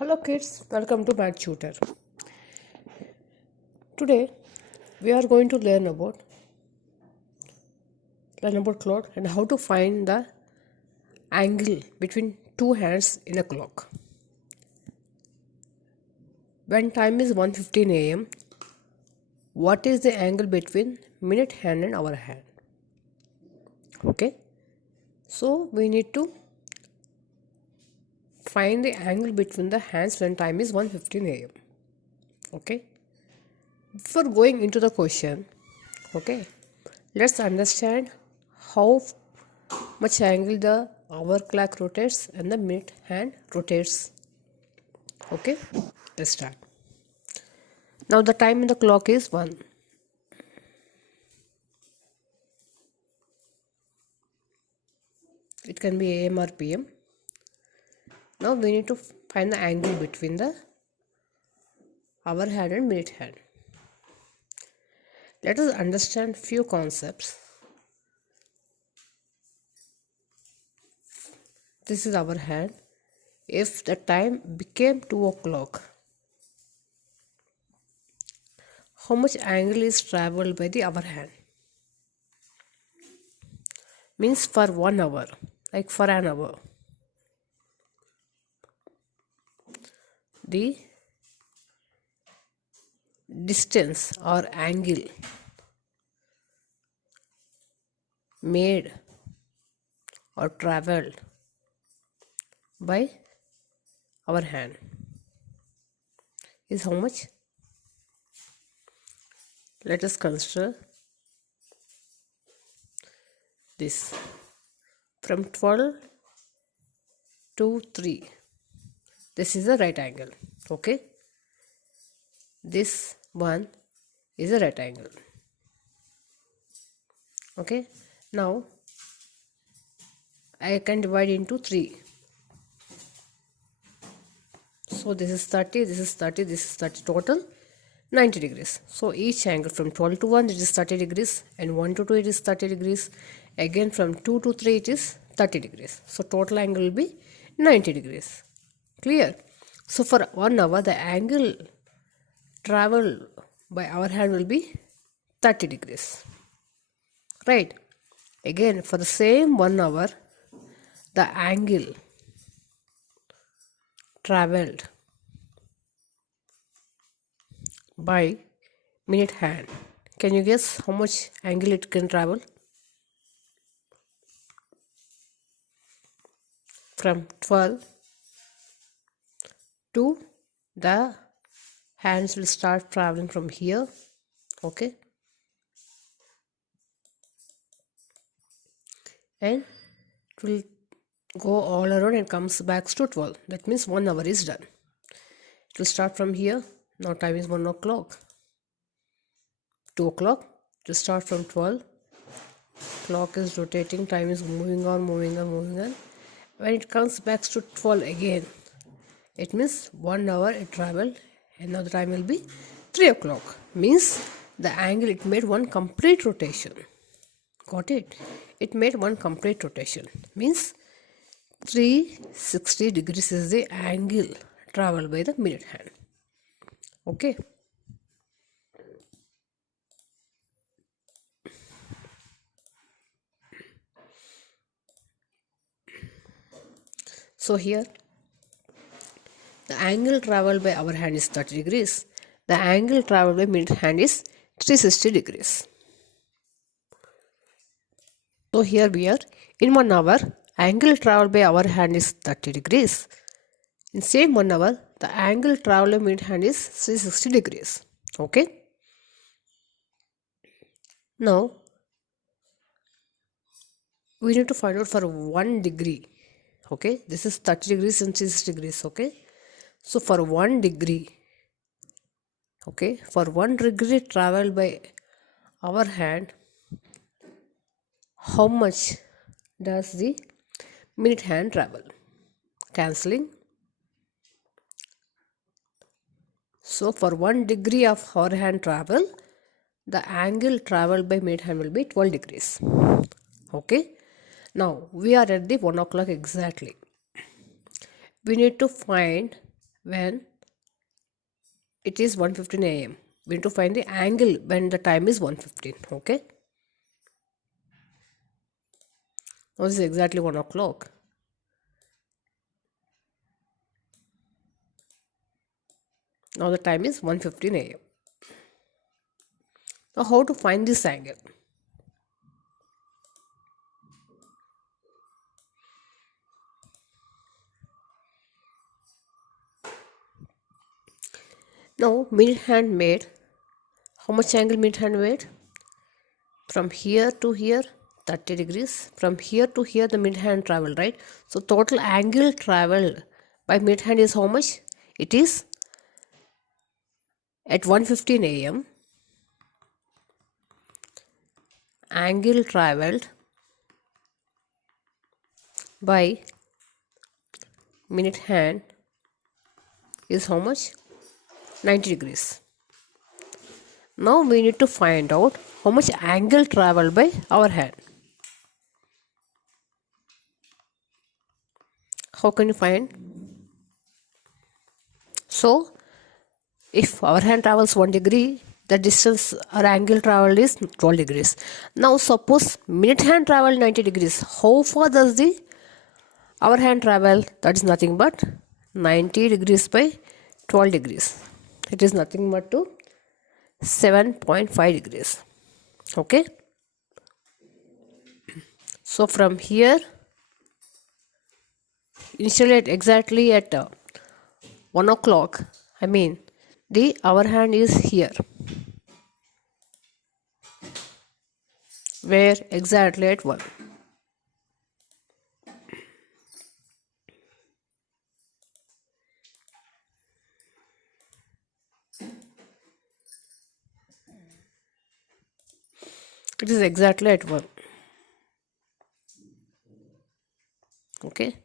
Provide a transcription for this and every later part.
Hello kids, welcome to Math Tutor. Today we are going to learn about clock and how to find the angle between two hands in a clock. When time is 1:15 a.m., what is the angle between minute hand and hour hand? Okay, so we need to find the angle between the hands when time is 1:15 a.m. Okay, before going into the question, okay, let's understand how much angle the hour clock rotates and the minute hand rotates. Okay, let's start. Now the time in the clock is 1. It can be AM or PM. Now we need to find the angle between the hour hand and minute hand. Let us understand few concepts. This is our hand. If the time became 2 o'clock, how much angle is traveled by the hour hand? Means for 1 hour, like for an hour. The distance or angle made or traveled by our hand is how much? Let us consider this from 12 to 3. This is a right angle. Okay, this one is a right angle. Okay, now I can divide into 3. So this is 30, this is 30, this is 30, total 90 degrees. So each angle from 12 to 1 it is 30 degrees, and 1 to 2 it is 30 degrees. Again from 2 to 3 it is 30 degrees. So total angle will be 90 degrees. Clear? So for 1 hour the angle traveled by our hand will be 30 degrees. Right? Again for the same 1 hour the angle traveled by minute hand. Can you guess how much angle it can travel? From 12 to the hands will start traveling from here. Okay, and it will go all around and comes back to 12. That means 1 hour is done. It will start from here. Now time is 1 o'clock, 2 o'clock. To start from 12, clock is rotating, time is moving on. When it comes back to 12 again, it means 1 hour it traveled, and now the time will be 3 o'clock. Means the angle it made one complete rotation. Got it? It made one complete rotation. Means 360 degrees is the angle traveled by the minute hand. Okay. So here the angle traveled by our hand is 30 degrees. The angle traveled by minute hand is 360 degrees. So here we are in 1 hour angle traveled by our hand is 30 degrees. In same 1 hour the angle traveled by minute hand is 360 degrees. Okay. Now we need to find out for 1 degree. Okay, this is 30 degrees and 360 degrees. Okay, so for 1 degree, okay, for 1 degree traveled by our hand, how much does the minute hand travel? Cancelling. So for 1 degree of our hand travel, the angle traveled by minute hand will be 12 degrees. Okay, now we are at the 1 o'clock exactly. We need to find when it is 1:15 a.m. We need to find the angle when the time is 1:15. Okay. Now this is exactly 1 o'clock. Now the time is 1:15 a.m. Now how to find this angle? Now minute hand made. How much angle minute hand made? From here to here 30 degrees. From here to here the minute hand travel, right? So total angle traveled by minute hand is how much? It is at 1:15 a.m. angle traveled by minute hand is how much? 90 degrees. Now we need to find out how much angle traveled by our hand. How can you find? So if our hand travels 1 degree, the distance or angle traveled is 12 degrees. Now suppose minute hand travel 90 degrees. How far does the our hand travel? That is nothing but 90 degrees by 12 degrees. It is nothing but to 7.5 degrees. Okay. So from here, initially exactly at 1 o'clock, I mean the hour hand is here. Where? Exactly at 1. It is exactly at 1. Okay.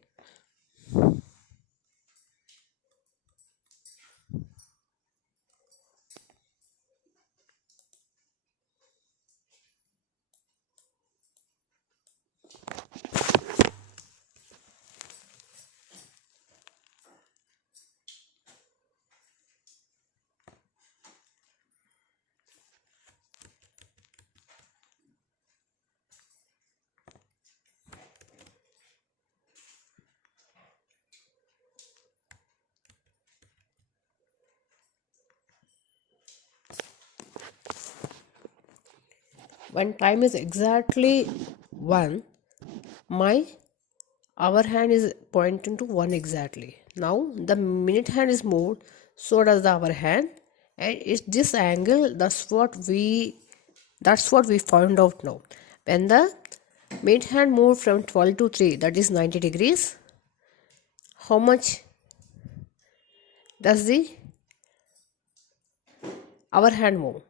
When time is exactly 1, my hour hand is pointing to 1 exactly. Now the minute hand is moved, so does the hour hand, and it's this angle. That's what we found out now. When the minute hand moved from 12 to 3, that is 90 degrees. How much does the hour hand move?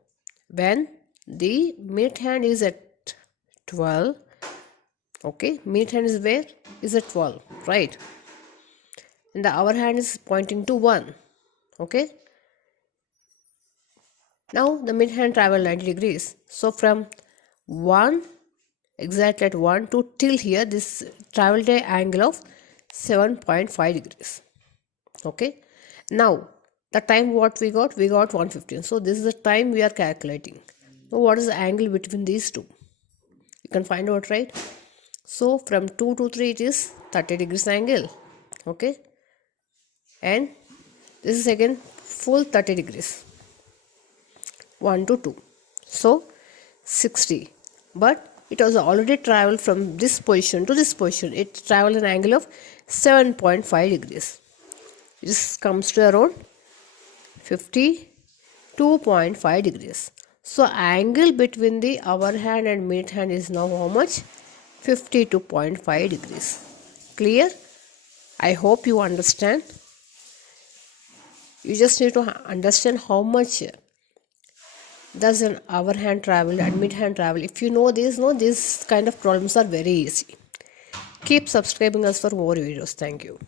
When the minute hand is at 12, okay, minute hand is where? Is at 12, right? And the hour hand is pointing to 1, okay? Now the minute hand travel 90 degrees. So from 1, exactly at 1 to till here, this traveled an angle of 7.5 degrees, okay? Now the time what we got 1:15. So this is the time we are calculating. Now what is the angle between these two? You can find out, right? So from 2 to 3 it is 30 degrees angle, okay? And this is again full 30 degrees. 1 to 2. So 60. But it was already traveled from this position to this position. It traveled an angle of 7.5 degrees. This comes to around 52.5 degrees. So angle between the hour hand and minute hand is now how much? 52.5 degrees. Clear? I hope you understand. You just need to understand how much does an hour hand travel and mid hand travel. If you know this, these kind of problems are very easy. Keep subscribing us for more videos. Thank you.